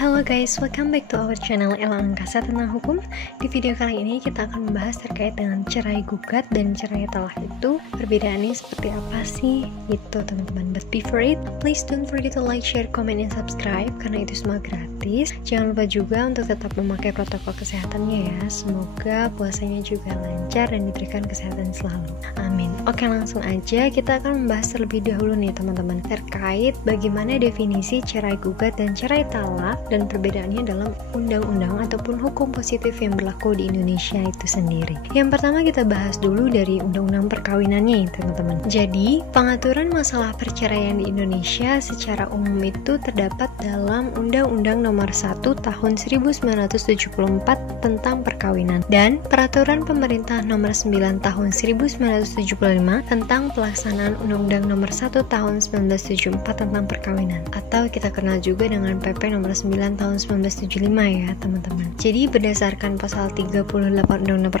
Halo guys, welcome back to our channel Ella Angkasa tentang hukum. Di video kali ini kita akan membahas terkait dengan cerai gugat dan cerai talak itu perbedaannya seperti apa sih gitu teman-teman. But before it, please don't forget to like, share, comment, and subscribe karena itu semua gratis. Jangan lupa juga untuk tetap memakai protokol kesehatannya ya. Semoga puasanya juga lancar dan diberikan kesehatan selalu. Amin. Oke, langsung aja kita akan membahas terlebih dahulu nih teman-teman terkait bagaimana definisi cerai gugat dan cerai talak dan perbedaannya dalam undang-undang ataupun hukum positif yang berlaku di Indonesia itu sendiri. Yang pertama kita bahas dulu dari undang-undang perkawinannya ya teman-teman. Jadi, pengaturan masalah perceraian di Indonesia secara umum itu terdapat dalam Undang-Undang Nomor 1 Tahun 1974 tentang perkawinan dan Peraturan Pemerintah Nomor 9 Tahun 1975 tentang pelaksanaan Undang-Undang Nomor 1 Tahun 1974 tentang perkawinan, atau kita kenal juga dengan PP Nomor 9 tahun 1975 ya teman-teman. Jadi berdasarkan pasal 38 Undang-Undang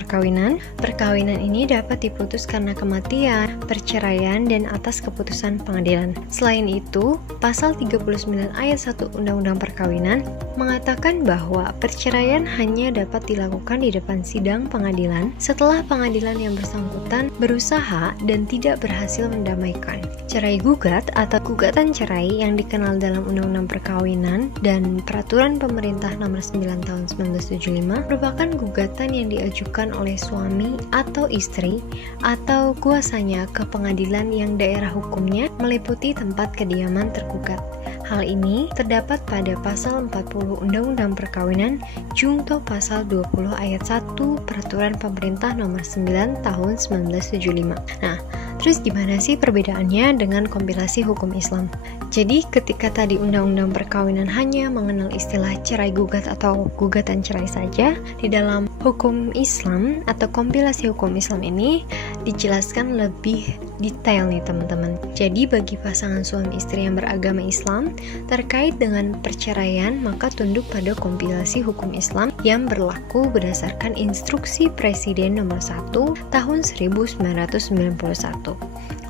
Perkawinan ini dapat diputus karena kematian, perceraian, dan atas keputusan pengadilan. Selain itu, pasal 39 ayat 1 Undang-Undang Perkawinan mengatakan bahwa perceraian hanya dapat dilakukan di depan sidang pengadilan setelah pengadilan yang bersangkutan berusaha dan tidak berhasil mendamaikan. Cerai gugat atau gugatan cerai yang dikenal dalam Undang-Undang Perkawinan dan Peraturan Pemerintah Nomor 9 Tahun 1975 merupakan gugatan yang diajukan oleh suami atau istri atau kuasanya ke pengadilan yang daerah hukumnya meliputi tempat kediaman tergugat. Hal ini terdapat pada pasal 40 Undang-Undang Perkawinan Jungto pasal 20 ayat 1 Peraturan Pemerintah Nomor 9 Tahun 1975. Nah, terus gimana sih perbedaannya dengan kompilasi hukum Islam? Jadi ketika tadi Undang-Undang Perkawinan hanya mengenal istilah cerai gugat atau gugatan cerai saja, di dalam hukum Islam atau kompilasi hukum Islam ini dijelaskan lebih detail nih teman-teman. Jadi bagi pasangan suami istri yang beragama Islam terkait dengan perceraian maka tunduk pada kompilasi hukum Islam yang berlaku berdasarkan instruksi Presiden Nomor 1 Tahun 1991.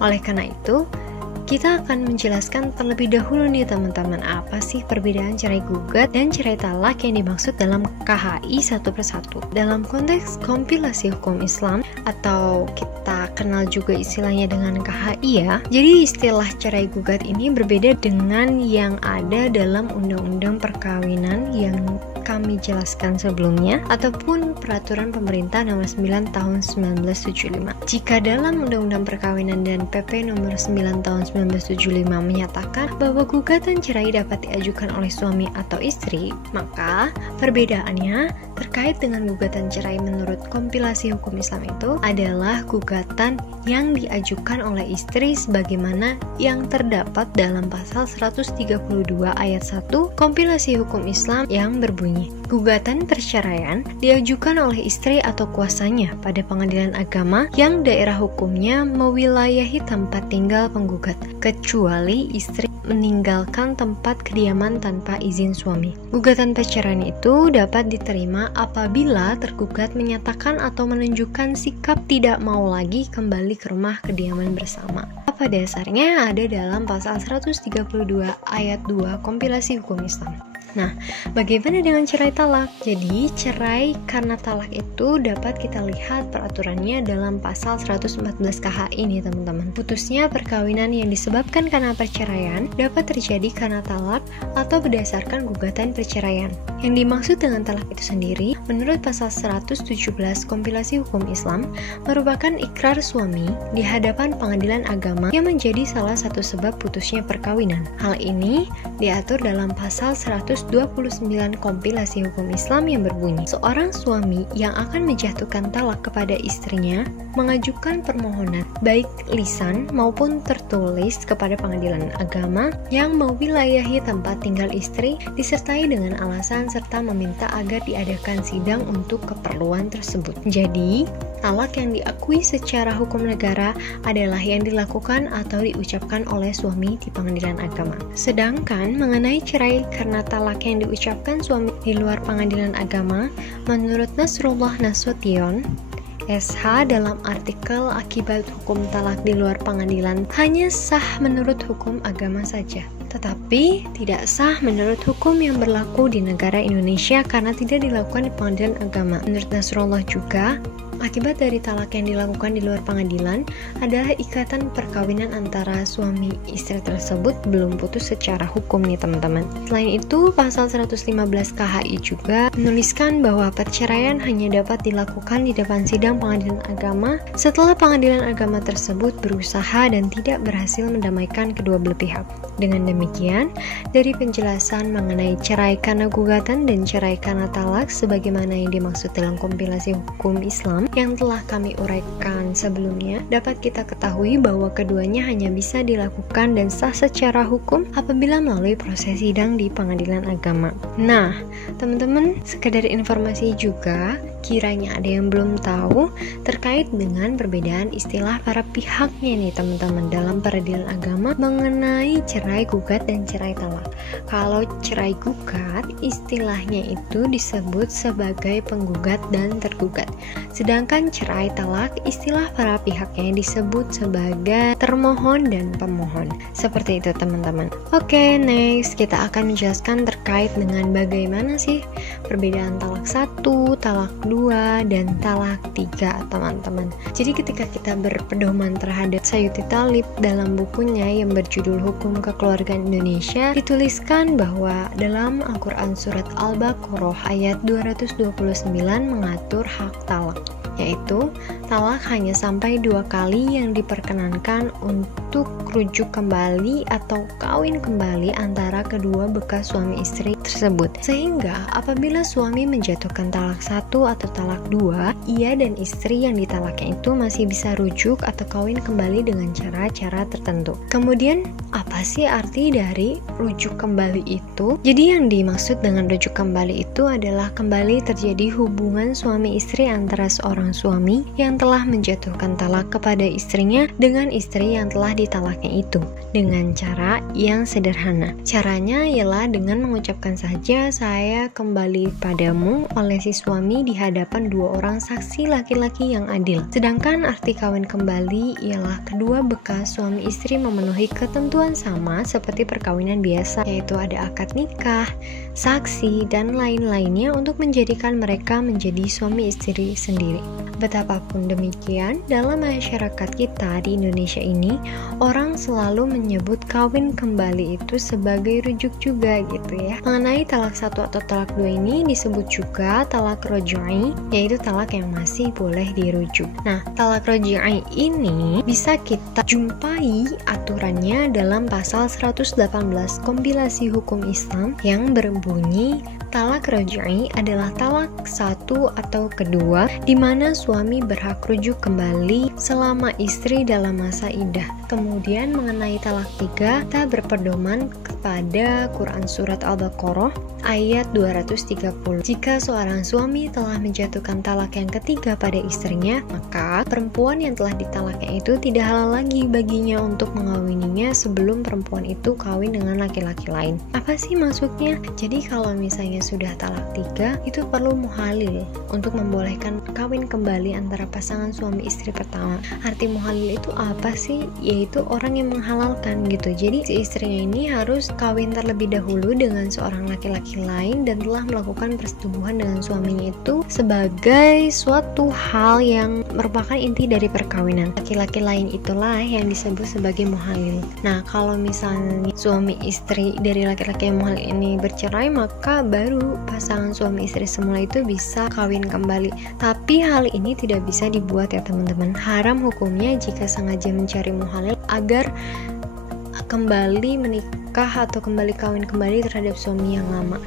Oleh karena itu, kita akan menjelaskan terlebih dahulu nih teman-teman apa sih perbedaan cerai gugat dan cerai talak yang dimaksud dalam KHI satu persatu. Dalam konteks kompilasi hukum Islam atau kita kenal juga istilahnya dengan KHI ya. Jadi istilah cerai gugat ini berbeda dengan yang ada dalam Undang-Undang Perkawinan yang kami jelaskan sebelumnya ataupun Peraturan Pemerintah Nomor 9 Tahun 1975. Jika dalam Undang-Undang Perkawinan dan PP Nomor 9 Tahun 1975 menyatakan bahwa gugatan cerai dapat diajukan oleh suami atau istri, maka perbedaannya terkait dengan gugatan cerai menurut kompilasi hukum Islam itu adalah gugatan yang diajukan oleh istri sebagaimana yang terdapat dalam pasal 132 ayat 1 kompilasi hukum Islam yang berbunyi, gugatan perceraian diajukan oleh istri atau kuasanya pada pengadilan agama yang daerah hukumnya mewilayahi tempat tinggal penggugat, kecuali istri meninggalkan tempat kediaman tanpa izin suami. Gugatan perceraian itu dapat diterima apabila tergugat menyatakan atau menunjukkan sikap tidak mau lagi kembali ke rumah kediaman bersama. Apa dasarnya ada dalam pasal 132 ayat 2 kompilasi hukum Islam. Nah, bagaimana dengan cerai talak? Jadi, cerai karena talak itu dapat kita lihat peraturannya dalam pasal 114 KHI nih teman-teman. Putusnya perkawinan yang disebabkan karena perceraian dapat terjadi karena talak atau berdasarkan gugatan perceraian. Yang dimaksud dengan talak itu sendiri, menurut pasal 117 kompilasi hukum Islam, merupakan ikrar suami di hadapan pengadilan agama yang menjadi salah satu sebab putusnya perkawinan. Hal ini diatur dalam pasal 129 kompilasi hukum Islam yang berbunyi, seorang suami yang akan menjatuhkan talak kepada istrinya mengajukan permohonan baik lisan maupun tertulis kepada pengadilan agama yang mewilayahi tempat tinggal istri disertai dengan alasan serta meminta agar diadakan sidang untuk keperluan tersebut. Jadi, talak yang diakui secara hukum negara adalah yang dilakukan atau diucapkan oleh suami di pengadilan agama. Sedangkan mengenai cerai karena talak yang diucapkan suami di luar pengadilan agama, menurut Nasrullah Nasution, SH dalam artikel akibat hukum talak di luar pengadilan hanya sah menurut hukum agama saja. tetapi tidak sah menurut hukum yang berlaku di negara Indonesia karena tidak dilakukan di pengadilan agama. Menurut Nasrullah juga, akibat dari talak yang dilakukan di luar pengadilan adalah ikatan perkawinan antara suami istri tersebut belum putus secara hukum nih teman-teman. Selain itu, pasal 115 KHI juga menuliskan bahwa perceraian hanya dapat dilakukan di depan sidang pengadilan agama setelah pengadilan agama tersebut berusaha dan tidak berhasil mendamaikan kedua belah pihak. Dengan demikian, dari penjelasan mengenai cerai karena gugatan dan cerai karena talak sebagaimana yang dimaksud dalam kompilasi hukum Islam yang telah kami uraikan sebelumnya, dapat kita ketahui bahwa keduanya hanya bisa dilakukan dan sah secara hukum apabila melalui proses sidang di pengadilan agama. Nah, teman-teman, sekedar informasi juga, kiranya ada yang belum tahu terkait dengan perbedaan istilah para pihaknya nih teman-teman dalam peradilan agama mengenai cerai gugat dan cerai talak. Kalau cerai gugat, istilahnya itu disebut sebagai penggugat dan tergugat. Sedangkan cerai talak, istilah para pihaknya disebut sebagai termohon dan pemohon. Seperti itu teman-teman. Oke, next kita akan menjelaskan terkait dengan bagaimana sih perbedaan talak 1, talak 2, dan talak 3 teman-teman. Jadi ketika kita berpedoman terhadap Sayuti Talib dalam bukunya yang berjudul Hukum Kekeluargaan Indonesia, dituliskan bahwa dalam Al-Quran Surat Al-Baqarah ayat 229 mengatur hak talak, yaitu talak hanya sampai 2 kali yang diperkenankan untuk rujuk kembali atau kawin kembali antara kedua bekas suami istri tersebut. Sehingga apabila suami menjatuhkan talak 1 atau talak 2, ia dan istri yang ditalaknya itu masih bisa rujuk atau kawin kembali dengan cara-cara tertentu. Kemudian apa sih arti dari rujuk kembali itu? Jadi yang dimaksud dengan rujuk kembali itu adalah kembali terjadi hubungan suami istri antara seorang suami yang telah menjatuhkan talak kepada istrinya dengan istri yang telah ditalaknya itu dengan cara yang sederhana. Caranya ialah dengan mengucapkan saja "saya kembali padamu" oleh si suami di hadapan 2 orang saksi laki-laki yang adil. Sedangkan arti kawin kembali ialah kedua bekas suami istri memenuhi ketentuan sama seperti perkawinan biasa, yaitu ada akad nikah, saksi, dan lain-lainnya untuk menjadikan mereka menjadi suami istri sendiri. Betapapun demikian, dalam masyarakat kita di Indonesia ini, orang selalu menyebut kawin kembali itu sebagai rujuk juga gitu ya. Mengenai talak 1 atau talak 2 ini disebut juga talak roj'i, yaitu talak yang masih boleh dirujuk. Nah, talak roj'i ini bisa kita jumpai aturannya dalam pasal 118 kompilasi hukum Islam yang berbunyi talak roj'i adalah talak 1 atau kedua di mana suami berhak rujuk kembali selama istri dalam masa iddah. Kemudian mengenai talak 3, kita berpedoman kepada Quran Surat Al-Baqarah ayat 230. Jika seorang suami telah menjatuhkan talak yang ketiga pada istrinya, maka perempuan yang telah ditalaknya itu tidak halal lagi baginya untuk mengawininya sebelum perempuan itu kawin dengan laki-laki lain. Apa sih maksudnya? Jadi kalau misalnya sudah talak 3, itu perlu muhalil untuk membolehkan kawin kembali antara pasangan suami istri pertama. Arti muhalil itu apa sih? Yaitu orang yang menghalalkan gitu. Jadi si istrinya ini harus kawin terlebih dahulu dengan seorang laki-laki lain dan telah melakukan persetubuhan dengan suaminya itu sebagai suatu hal yang merupakan inti dari perkawinan. Laki-laki lain itulah yang disebut sebagai muhalil. Nah, kalau misalnya suami istri dari laki-laki yang muhalil ini bercerai, maka baru pasangan suami istri semula itu bisa kawin kembali. Tapi hal ini tidak bisa dibuat ya teman-teman. Haram hukumnya jika sengaja mencari muhalil agar kembali menikah atau kembali kawin kembali terhadap suami yang lama.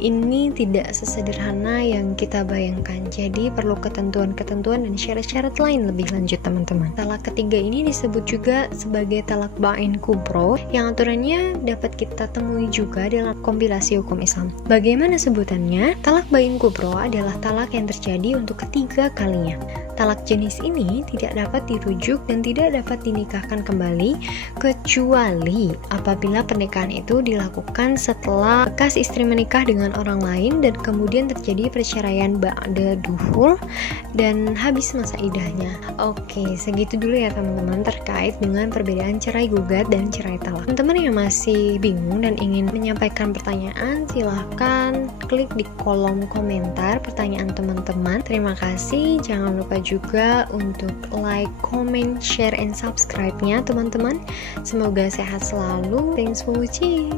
Ini tidak sesederhana yang kita bayangkan. Jadi perlu ketentuan-ketentuan dan syarat-syarat lain lebih lanjut teman-teman. Talak ketiga ini disebut juga sebagai talak ba'in kubro yang aturannya dapat kita temui juga dalam kompilasi hukum Islam. Bagaimana sebutannya? Talak ba'in kubro adalah talak yang terjadi untuk ketiga kalinya. talak jenis ini tidak dapat dirujuk dan tidak dapat dinikahkan kembali kecuali apabila pernikahan itu dilakukan setelah bekas istri menikah dengan orang lain dan kemudian terjadi perceraian ba'da dukhul dan habis masa idahnya. Oke, segitu dulu ya teman-teman terkait dengan perbedaan cerai gugat dan cerai talak. Teman-teman yang masih bingung dan ingin menyampaikan pertanyaan, silahkan klik di kolom komentar pertanyaan teman-teman. Terima kasih. Jangan lupa juga untuk like, comment, share, and subscribe-nya teman-teman. Semoga sehat selalu. Thanks for watching.